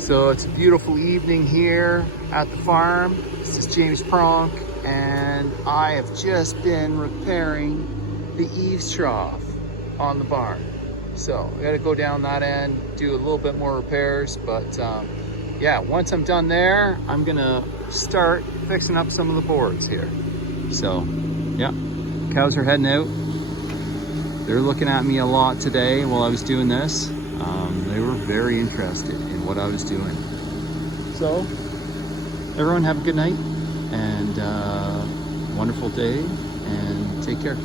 So it's a beautiful evening here at the farm. This is James Pronk, and I have just been repairing the eaves trough on the barn. So I gotta go down that end, do a little bit more repairs, but yeah, once I'm done there, I'm gonna start fixing up some of the boards here. So yeah, cows are heading out. They're looking at me a lot today while I was doing this. They were very interested in what I was doing. So everyone have a good night and wonderful day, and take care.